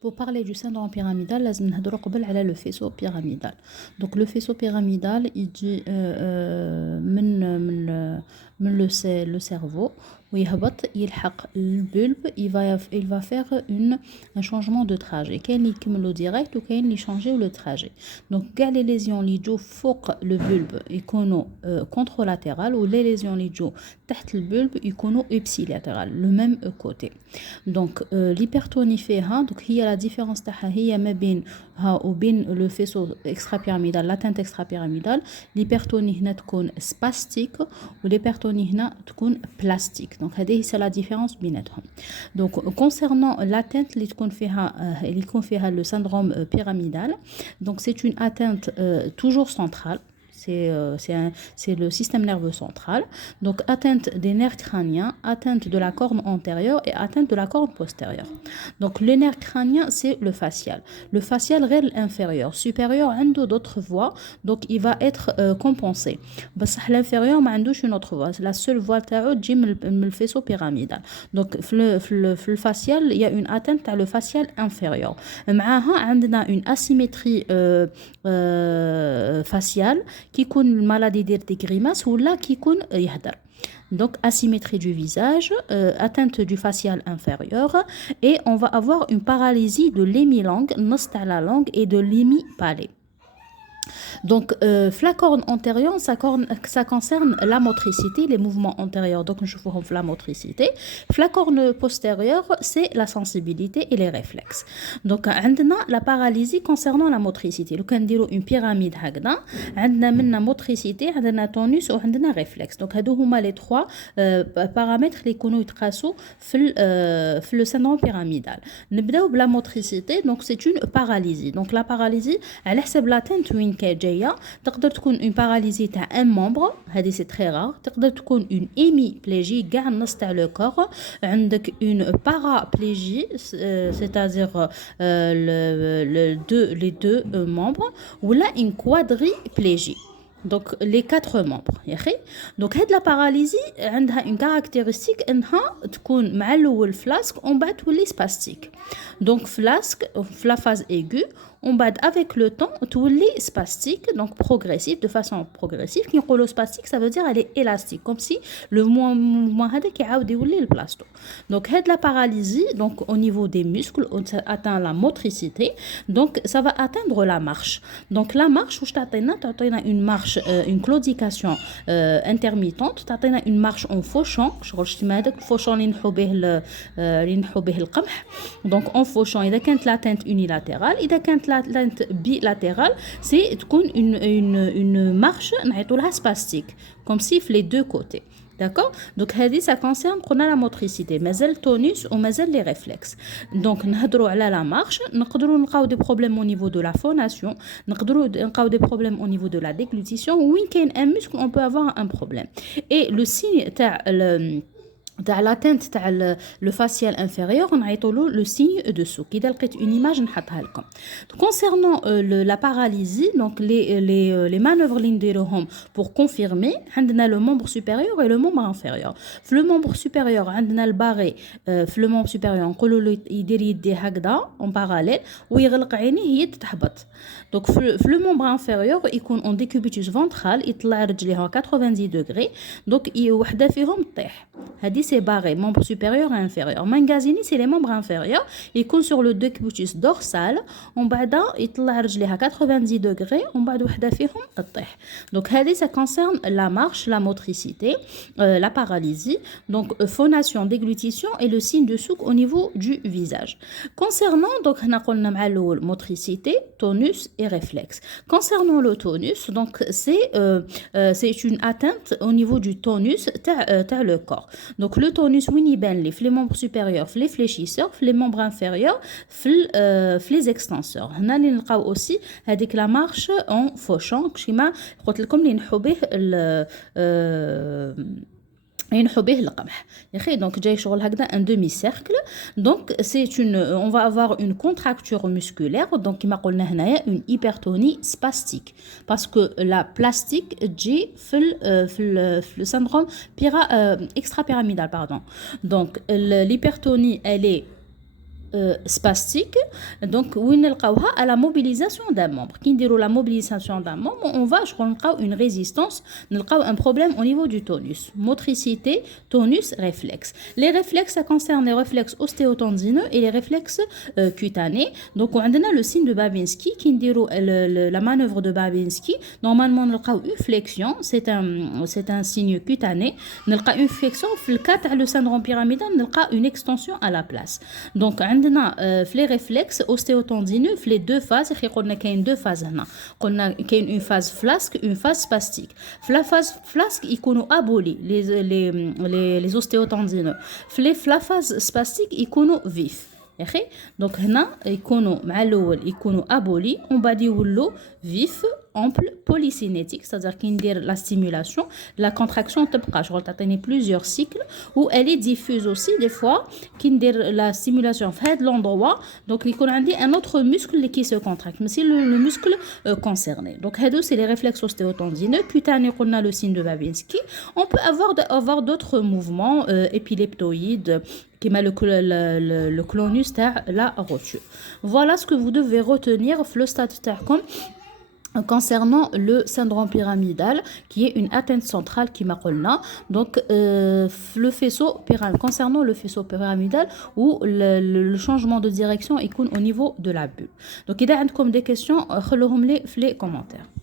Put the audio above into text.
Pour parler du syndrome pyramidal, لازم نهضروا قبل على le faisceau pyramidal. Donc le faisceau pyramidal يجي من le cerveau ويهبط يلحق البulbe. Il va faire un changement de trajet. كاين اللي يكملوا direct وكاين اللي يشانجيو le trajet. Donc كاع les lésions اللي يجوا فوق le bulbe يكونوا contralatérales و les lésions اللي يجوا تحت البulbe يكونوا ipsilatérales, le même côté. Donc l'hypertonie فيها donc هي la différence تاعها هي ما بينها وبين le faisceau extrapyramidal, l'atteinte extrapyramidale. l'hypertonie هنا تكون spastique و l'hypertonie هنا تكون plastique. Donc هذه c'est la différence بيناتهم. Donc concernant l'atteinte اللي يكون فيها le syndrome pyramidal, donc c'est une atteinte toujours centrale. C'est le système nerveux central. Donc, atteinte des nerfs crâniens, atteinte de la corne antérieure et atteinte de la corne postérieure. Donc, le nerf crânien, c'est le facial. Le facial réel inférieur. Supérieur, a d'autres voies. Donc, il va être compensé. L'inférieur, il y a une autre voie. La seule voie, c'est le faisceau pyramidal. Donc, le facial, il y a une atteinte à le facial inférieur. On a une asymétrie faciale qui كون المالادي دير دي غريماس ولا كيكون يهدر. Donc asymétrie du visage, atteinte du facial inférieur, et on va avoir une paralysie de l'hémilangue, à la langue, et de l'hémipalais. Donc, la corne antérieure, ça concerne la motricité, les mouvements antérieurs. Donc, je vous montre la motricité. La corne postérieure, c'est la sensibilité et les réflexes. Donc, on a la paralysie concernant la motricité. Donc, on a une pyramide. On a la motricité, on a tonus et on a réflexe. Donc, ce sont les trois paramètres qui sont tracés dans le syndrome pyramidal. On commence par la motricité. Donc, c'est une paralysie. Donc, la paralysie, elle est l'atteinte وين كاجيه. تقدر تكون une paralysie تاع un membre, هذه c'est très rare. تقدر تكون une hémiplégie كاع النص تاع le corps. عندك une paraplégie, c'est-à-dire les deux membres, ou là une quadriplégie. Donc les quatre membres. Donc la paralysie a une caractéristique انها تكون مع الاول فلاسك ومن بعد تولي spastique. Donc flasque la phase aiguë, on bat avec le temps تولي spastique, donc progressif, de façon progressive. Qui est spastique, ça veut dire elle est élastique, comme si le mouvement هذا كيعاود يولي لبلاصتو. Donc la paralysie, donc au niveau des muscles, on atteint la motricité, donc ça va atteindre la marche. Donc la marche, واش تعطينا une marche, une claudication intermittente. تعطينا une marche en fauchant, شغل شتي هذاك الفوشون اللي نحو به القمح. Donc en fauchant, إذا كانت l'atteinte unilatérale, إذا كانت l'atteinte bilatérale, c'est تكون une marche نعيطولها spastique, comme si les deux côtés. D'accord? Donc ça concerne la motricité, مازال tonus ومازال les réflexes. Donc نهضروا على la marche, نقدروا نلقاو des problèmes au niveau de la phonation, نقدروا نلقاو des problèmes au niveau de la déglutition. وين كاين un muscle, on peut avoir un problème. Et le signe تاع تاع l'atteinte تاع le facial inférieur, on a le signe dessous. كي لقيت une image نحطها لكم. Concernant la paralysie, donc les manœuvres اللي نديروهم pour confirmer, عندنا le membre supérieur et le membre inférieur. في le membre supérieur عندنا الباغي. في le membre supérieur نقولوا له يدير يديه هكذا en parallèle ويغلق عينيه هي تتهبط. Donc في le membre inférieur يكون en décubitus ventral, يطلع رجليه 90 degrés. Donc وحده فيهم تطيح. هذه c'est barré, membre supérieur et inférieur. Mangasini, c'est les membres inférieurs. Ils comptent sur le décubitus dorsal. On بعدا يطلع رجليها 90 degrés. On بعد وحدة فيهم تطيح. Donc ça concerne la marche, la motricité, la paralysie. Donc phonation, déglutition et le signe de souk au niveau du visage. Concernant donc هنا قلنا مع الأول motricité, tonus et réflexe. Concernant le tonus, donc c'est une atteinte au niveau du tonus تاع le corps. Donc le tonus وين يبان لي في les membres supérieurs, في les fléchisseurs, في les membres inférieurs, في les extenseurs. هنا اللي نلقاو aussi هذيك la marche en fauchant كما قلت لكم اللي نحو به ينحو به القمح. Donc جاي شغل هكذا un demi cercle. Donc on va avoir une contracture musculaire. Donc كما قلنا هنايا une hypertonie spastique, parce que la plastique تجي في le syndrome extrapyramidal, pardon. Donc l'hypertonie elle est spastique. Donc وين نلقاوها à la mobilisation d'un membre. Qui نديروا la mobilisation d'un membre, on va نلقاو une résistance, نلقاو un problème au niveau du tonus. Motricité, tonus, réflexe. Les réflexes, ça concerne les réflexes ostéotendineux et les réflexes cutanés. Donc on a le signe de Babinski qui نديروا la manœuvre de Babinski. Normalement نلقاو une flexion, c'est un signe cutané. نلقى une flexion في الكا تاع le syndrome pyramidal نلقى une extension à la place. Donc عندنا في les réflexes ostéotendineux في les deux phases qui قلنا كاين deux phases هنا قلنا كاين une phase flasque une phase spastique. في la phase flasque يكونوا abolis les ostéotendineux. في la phase spastique يكونوا vifs. ياخي دونك هنا يكونوا مع الاول يكونوا ابولي اون بعد يولوا فيف امبل بوليسينيتيك c'est-à-dire كي ندير لا ستيمولاسيون لا كونتراكسيون تبقى شغل تعطيني بليزيور سيكل و الي ديفوز اوسي دي فوا كي ندير لا ستيمولاسيون في هاد لوندروا دونك يكون عندي ان اوتر موسكل اللي كي سو كونتراكت ماشي لو موسكل كونسيرني دونك هادو سي لي ريفلكس اوستيوتندينeux cutané قلنا لو سين دو بابينسكي on peut avoir d'autres mouvements épileptoïdes qui met le clonus تاع la rotule. Voilà ce que vous devez retenir le stade تاعكم concernant le syndrome pyramidal qui est une atteinte centrale qui m'a قلنا donc le faisceau pyramidal concernant le faisceau pyramidal où le changement de direction يكون au niveau de la bulle. Donc إذا عندكم des questions خلوهم لي في les commentaires.